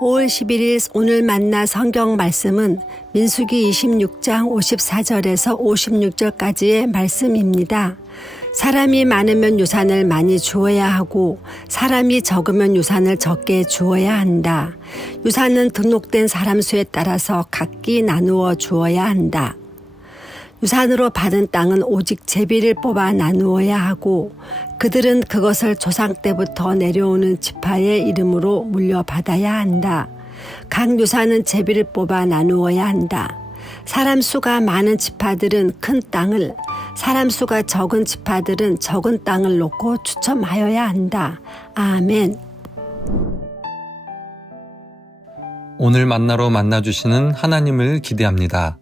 5월 11일 오늘 만나 성경 말씀은 민수기 26장 54절에서 56절까지의 말씀입니다. 사람이 많으면 유산을 많이 주어야 하고 사람이 적으면 유산을 적게 주어야 한다. 유산은 등록된 사람 수에 따라서 각기 나누어 주어야 한다. 유산으로 받은 땅은 오직 제비를 뽑아 나누어야 하고 그들은 그것을 조상 때부터 내려오는 지파의 이름으로 물려받아야 한다. 각 유산은 제비를 뽑아 나누어야 한다. 사람 수가 많은 지파들은 큰 땅을, 사람 수가 적은 지파들은 적은 땅을 놓고 추첨하여야 한다. 아멘. 오늘 만나러 만나주시는 하나님을 기대합니다.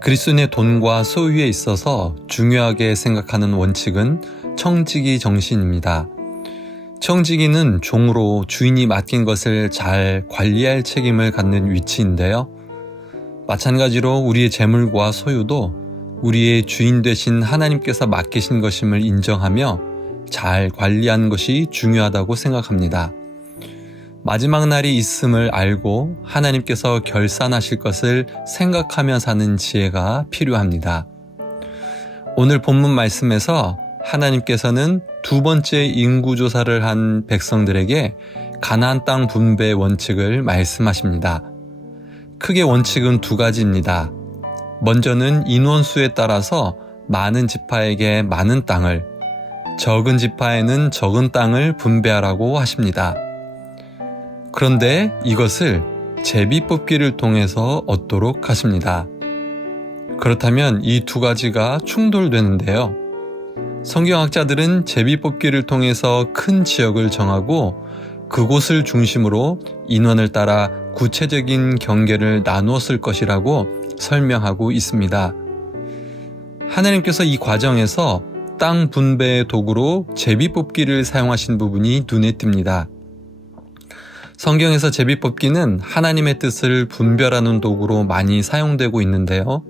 그리스도인의 돈과 소유에 있어서 중요하게 생각하는 원칙은 청지기 정신입니다. 청지기는 종으로 주인이 맡긴 것을 잘 관리할 책임을 갖는 위치인데요. 마찬가지로 우리의 재물과 소유도 우리의 주인 되신 하나님께서 맡기신 것임을 인정하며 잘 관리하는 것이 중요하다고 생각합니다. 마지막 날이 있음을 알고 하나님께서 결산하실 것을 생각하며 사는 지혜가 필요합니다. 오늘 본문 말씀에서 하나님께서는 두 번째 인구조사를 한 백성들에게 가나안 땅 분배 원칙을 말씀하십니다. 크게 원칙은 두 가지입니다. 먼저는 인원수에 따라서 많은 지파에게 많은 땅을, 적은 지파에는 적은 땅을 분배하라고 하십니다. 그런데 이것을 제비뽑기를 통해서 얻도록 하십니다. 그렇다면 이 두 가지가 충돌되는데요. 성경학자들은 제비뽑기를 통해서 큰 지역을 정하고 그곳을 중심으로 인원을 따라 구체적인 경계를 나누었을 것이라고 설명하고 있습니다. 하나님께서 이 과정에서 땅 분배의 도구로 제비뽑기를 사용하신 부분이 눈에 띕니다. 성경에서 제비뽑기는 하나님의 뜻을 분별하는 도구로 많이 사용되고 있는데요.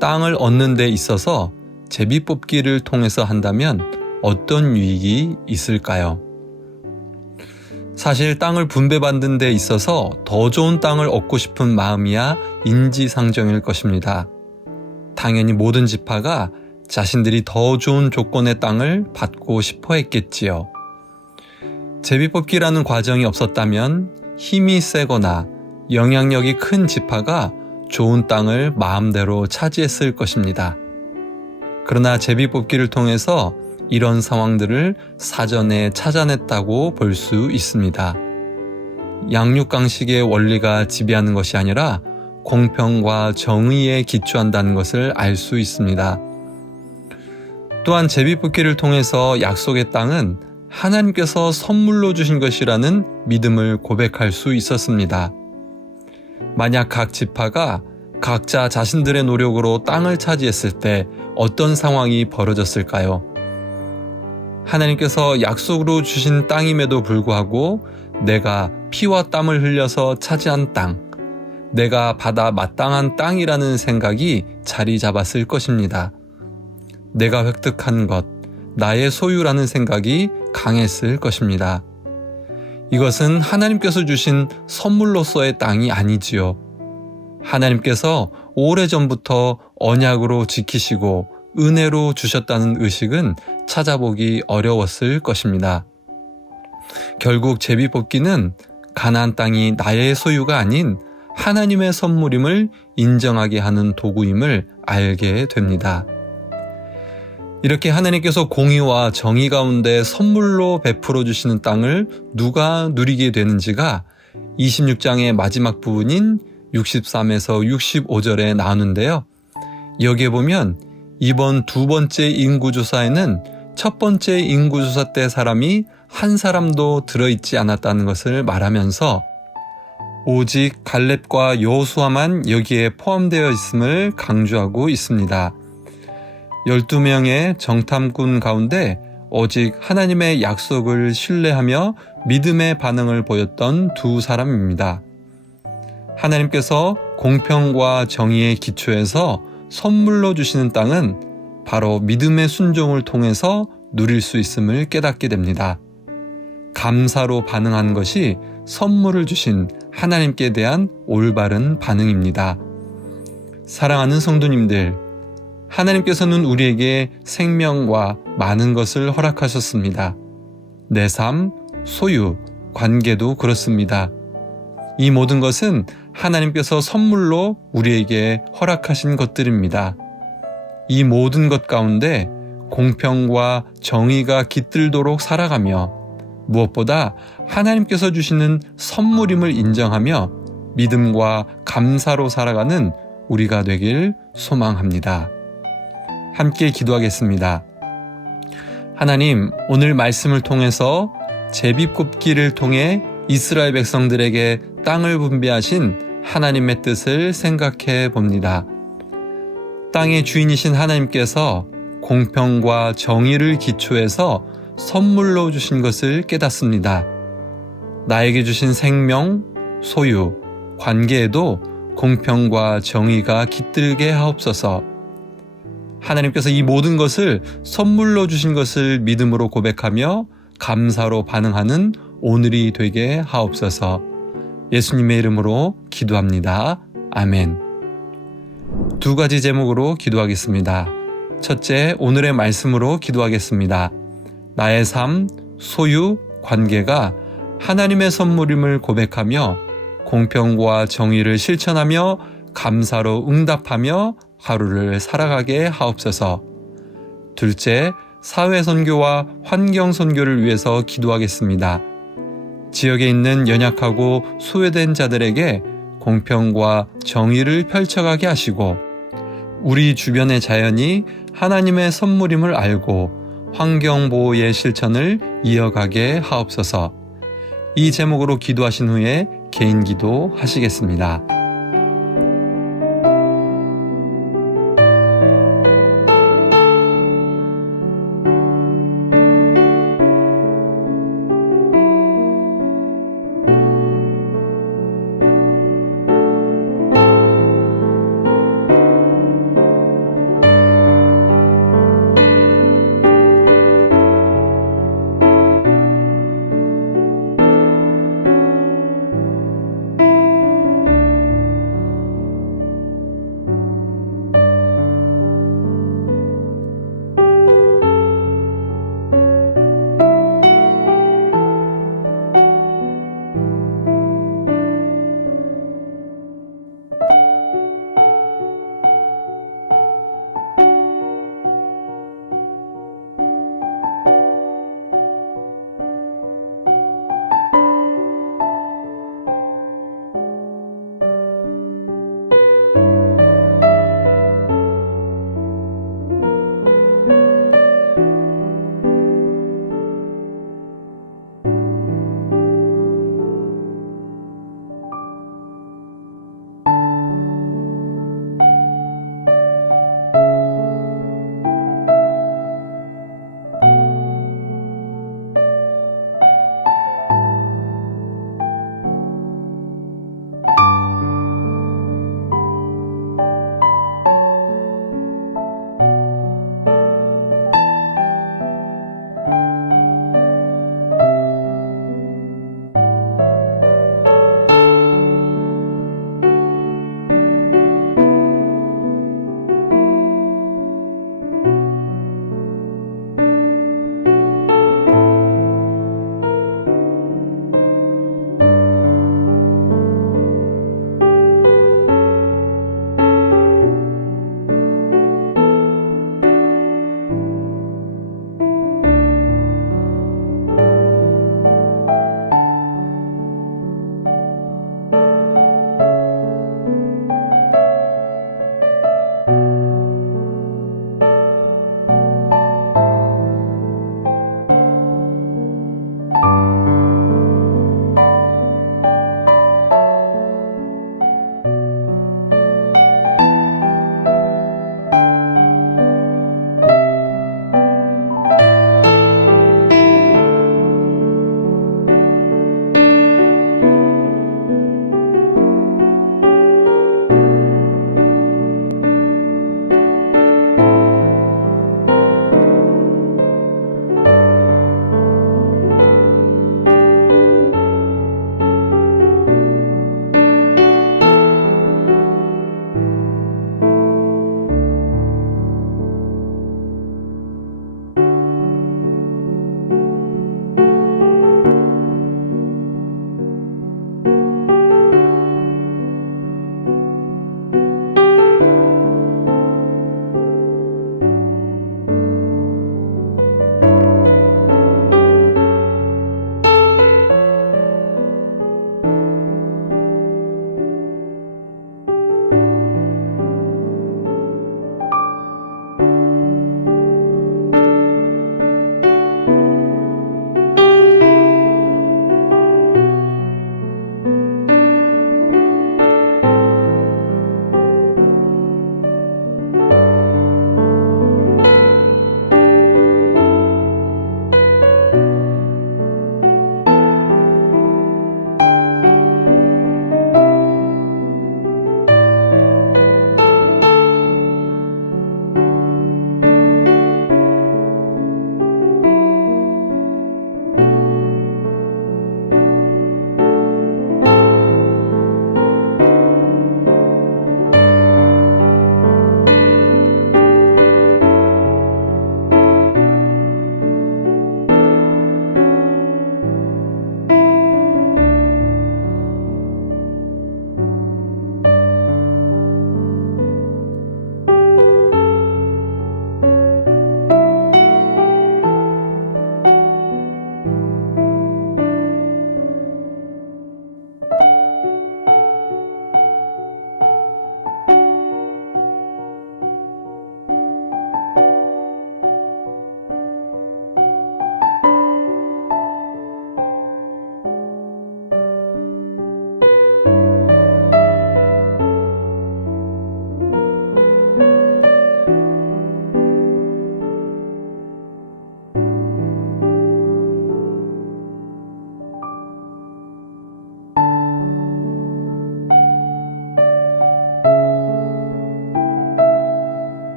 땅을 얻는 데 있어서 제비뽑기를 통해서 한다면 어떤 유익이 있을까요? 사실 땅을 분배받는 데 있어서 더 좋은 땅을 얻고 싶은 마음이야 인지상정일 것입니다. 당연히 모든 지파가 자신들이 더 좋은 조건의 땅을 받고 싶어 했겠지요. 제비뽑기라는 과정이 없었다면 힘이 세거나 영향력이 큰 지파가 좋은 땅을 마음대로 차지했을 것입니다. 그러나 제비뽑기를 통해서 이런 상황들을 사전에 찾아냈다고 볼 수 있습니다. 양육강식의 원리가 지배하는 것이 아니라 공평과 정의에 기초한다는 것을 알 수 있습니다. 또한 제비뽑기를 통해서 약속의 땅은 하나님께서 선물로 주신 것이라는 믿음을 고백할 수 있었습니다. 만약 각 지파가 각자 자신들의 노력으로 땅을 차지했을 때 어떤 상황이 벌어졌을까요? 하나님께서 약속으로 주신 땅임에도 불구하고 내가 피와 땀을 흘려서 차지한 땅, 내가 받아 마땅한 땅이라는 생각이 자리 잡았을 것입니다. 내가 획득한 것, 나의 소유라는 생각이 강했을 것입니다. 이것은 하나님께서 주신 선물로서의 땅이 아니지요. 하나님께서 오래전부터 언약으로 지키시고 은혜로 주셨다는 의식은 찾아보기 어려웠을 것입니다. 결국 제비뽑기는 가나안 땅이 나의 소유가 아닌 하나님의 선물임을 인정하게 하는 도구임을 알게 됩니다. 이렇게 하나님께서 공의와 정의 가운데 선물로 베풀어 주시는 땅을 누가 누리게 되는지가 26장의 마지막 부분인 63에서 65절에 나오는데요. 여기에 보면 이번 두 번째 인구조사에는 첫 번째 인구조사 때 사람이 한 사람도 들어있지 않았다는 것을 말하면서 오직 갈렙과 여호수아만 여기에 포함되어 있음을 강조하고 있습니다. 12명의 정탐꾼 가운데 오직 하나님의 약속을 신뢰하며 믿음의 반응을 보였던 두 사람입니다. 하나님께서 공평과 정의의 기초에서 선물로 주시는 땅은 바로 믿음의 순종을 통해서 누릴 수 있음을 깨닫게 됩니다. 감사로 반응하는 것이 선물을 주신 하나님께 대한 올바른 반응입니다. 사랑하는 성도님들, 하나님께서는 우리에게 생명과 많은 것을 허락하셨습니다. 내 삶, 소유, 관계도 그렇습니다. 이 모든 것은 하나님께서 선물로 우리에게 허락하신 것들입니다. 이 모든 것 가운데 공평과 정의가 깃들도록 살아가며 무엇보다 하나님께서 주시는 선물임을 인정하며 믿음과 감사로 살아가는 우리가 되길 소망합니다. 함께 기도하겠습니다. 하나님, 오늘 말씀을 통해서 제비뽑기를 통해 이스라엘 백성들에게 땅을 분배하신 하나님의 뜻을 생각해 봅니다. 땅의 주인이신 하나님께서 공평과 정의를 기초해서 선물로 주신 것을 깨닫습니다. 나에게 주신 생명, 소유, 관계에도 공평과 정의가 깃들게 하옵소서. 하나님께서 이 모든 것을 선물로 주신 것을 믿음으로 고백하며 감사로 반응하는 오늘이 되게 하옵소서. 예수님의 이름으로 기도합니다. 아멘. 두 가지 제목으로 기도하겠습니다. 첫째, 오늘의 말씀으로 기도하겠습니다. 나의 삶, 소유, 관계가 하나님의 선물임을 고백하며 공평과 정의를 실천하며 감사로 응답하며 하루를 살아가게 하옵소서. 둘째, 사회 선교와 환경 선교를 위해서 기도하겠습니다. 지역에 있는 연약하고 소외된 자들에게 공평과 정의를 펼쳐가게 하시고 우리 주변의 자연이 하나님의 선물임을 알고 환경보호의 실천을 이어가게 하옵소서. 이 제목으로 기도하신 후에 개인 기도 하시겠습니다.